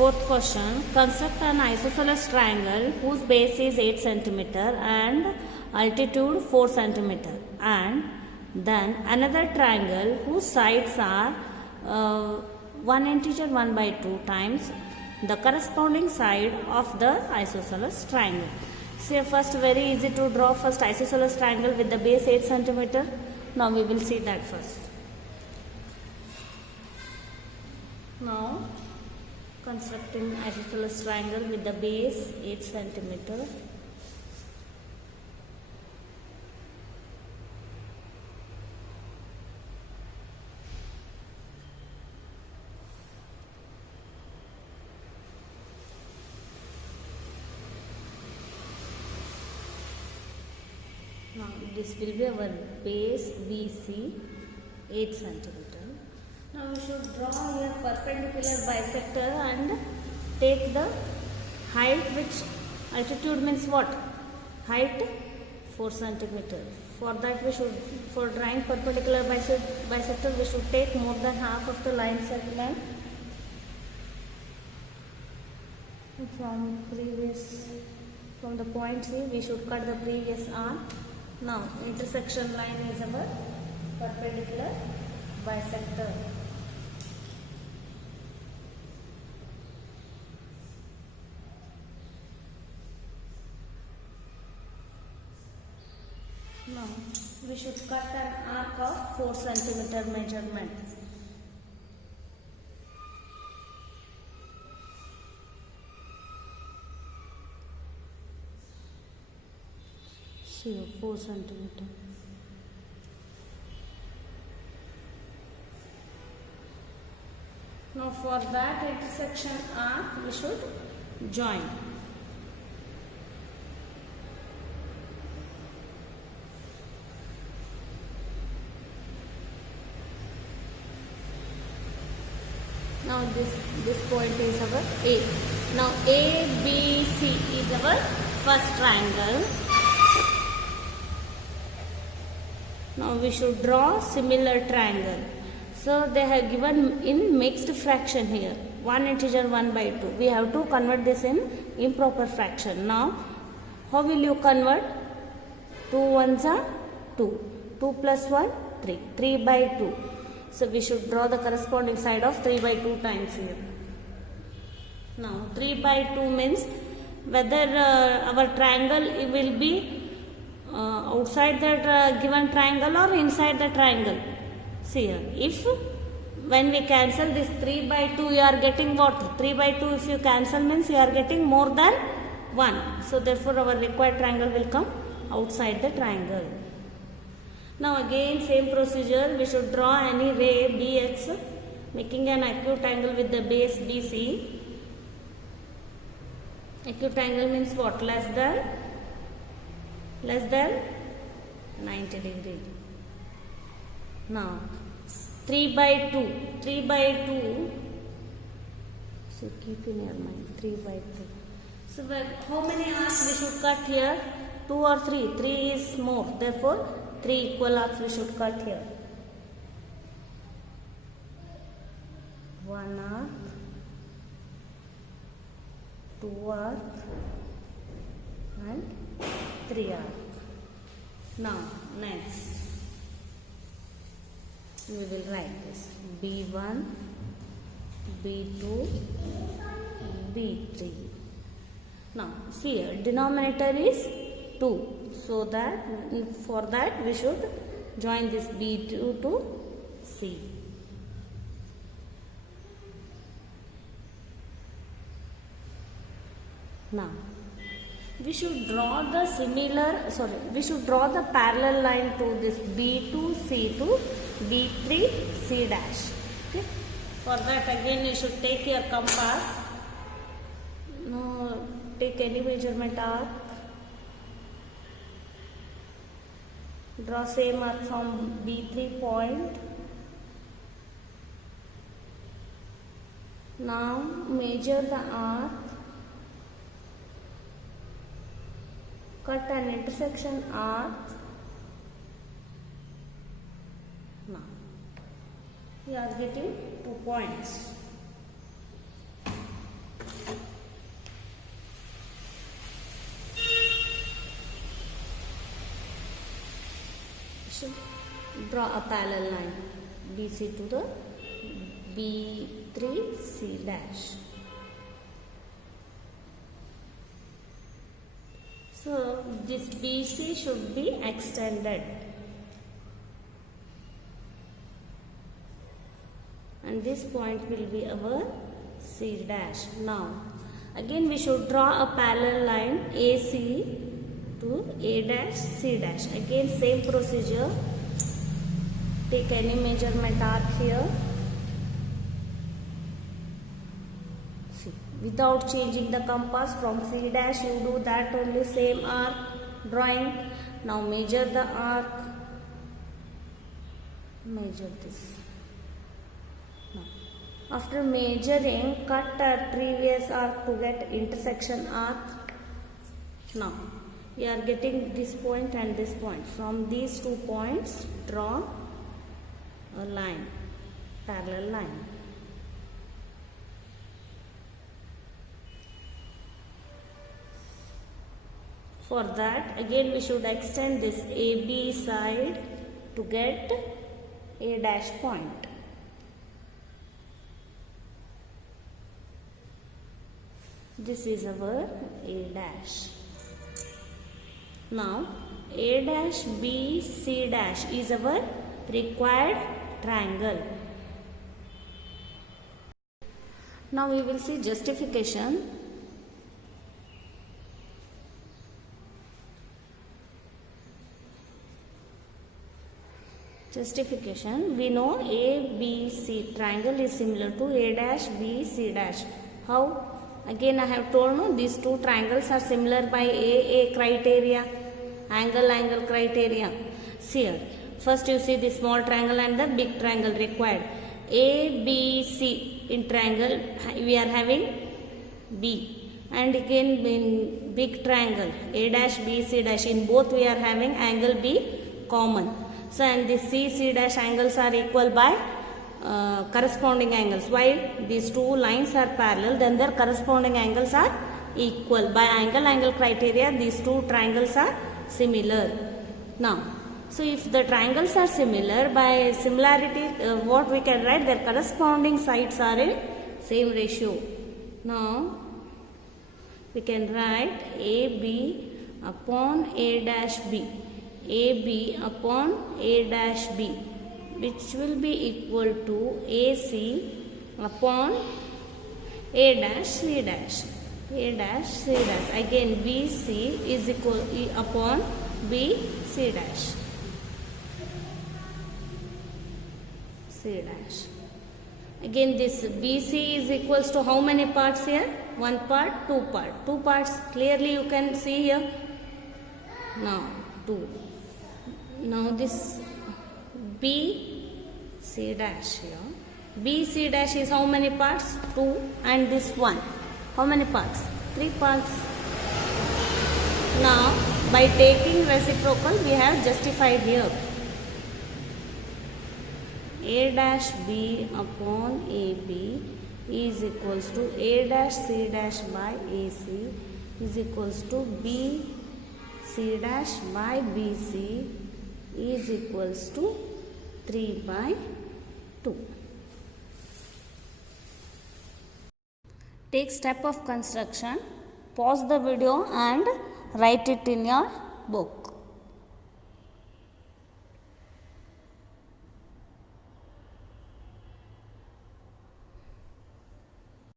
Fourth question, construct an isosceles triangle whose base is 8 cm and altitude 4 cm, and then another triangle whose sides are one integer 1 by 2 times the corresponding side of the isosceles triangle. See, first very easy to draw first isosceles triangle with the base 8 cm. Now we will see that first. Now constructing isosceles triangle with the base 8 cm. Now this will be our base BC 8 cm. Now we should draw here perpendicular bisector and take the height, which altitude means what? Height 4 cm. For that we should, for drawing perpendicular bisector, we should take more than half of the line segment from the point C. We should cut the previous arc. Now intersection line is our perpendicular bisector. Now we should cut an arc of 4 cm measurement. See, 4 cm. Now for that intersection arc we should join. Now this point is our A. Now ABC is our first triangle. Now we should draw similar triangle. So they have given in mixed fraction here. 1 integer 1 by 2. We have to convert this in improper fraction. Now how will you convert? 2 ones are 2. 2 plus 1 3. 3 by 2. So we should draw the corresponding side of 3 by 2 times here. Now 3 by 2 means whether our triangle it will be outside the given triangle or inside the triangle. See here, if when we cancel this 3 by 2, you are getting what? 3 by 2 if you cancel means you are getting more than 1. So therefore our required triangle will come outside the triangle. Now again same procedure, we should draw any ray BX making an acute angle with the base BC. Acute angle means what? Less than 90 degree. Now 3 by 2, so keep in your mind 3 by 2. So how many arcs we should cut here? 2 or 3? 3 is more, therefore 3 equal arcs we should cut here. 1 arc, 2 arc and 3 arc. Now next we will write this B1, B2, B3. Now see here, denominator is 2. So that for that we should join this B2 to C. Now we should draw the parallel line to this B2 C to B3 C dash. Okay. For that again you should take your compass. No, take any measurement arc. Draw same arc from B3 point. Now measure the arc. Cut an intersection arc. Now we are getting 2 points. draw a parallel line BC to the B3C dash. So this BC should be extended, and this point will be our C dash. Now again we should draw a parallel line AC to A dash C dash. Again same procedure. Take any measurement arc here. See, without changing the compass from C dash, you do that only, same arc drawing. Now measure the arc. Measure this. Now, after measuring, cut our previous arc to get intersection arc. Now we are getting this point and this point. From these 2 points, draw a line, parallel line. For that, again we should extend this AB side to get A dash point. This is our A dash. Now A dash B C dash is our required triangle. Now we will see justification. Justification. We know ABC triangle is similar to A dash B C dash. How? Again I have told no, these 2 triangles are similar by A criteria, angle criteria. See here. First you see the small triangle and the big triangle required. A, B, C in triangle we are having B, and again in big triangle A dash B C dash, in both we are having angle B common. So and the C dash angles are equal by corresponding angles. Why? These 2 lines are parallel, then their corresponding angles are equal. By angle criteria, these 2 triangles are similar. Now, so if the triangles are similar, by similarity what we can write, their corresponding sides are in same ratio. Now we can write AB upon A dash B, AB upon A dash B, which will be equal to AC upon A dash C dash, A dash C dash. Again BC is equal upon B C dash, C dash. Again this BC is equals to how many parts here? 1 part, 2 part. 2 parts clearly you can see here. Now 2. Now this B C dash here. B C dash is how many parts? 2, and this 1. How many parts? 3 parts. Now by taking reciprocal we have justified here. A dash B upon AB is equals to A dash C dash by AC is equals to B C dash by BC is equals to 3 by 2. Take step of construction, pause the video and write it in your book.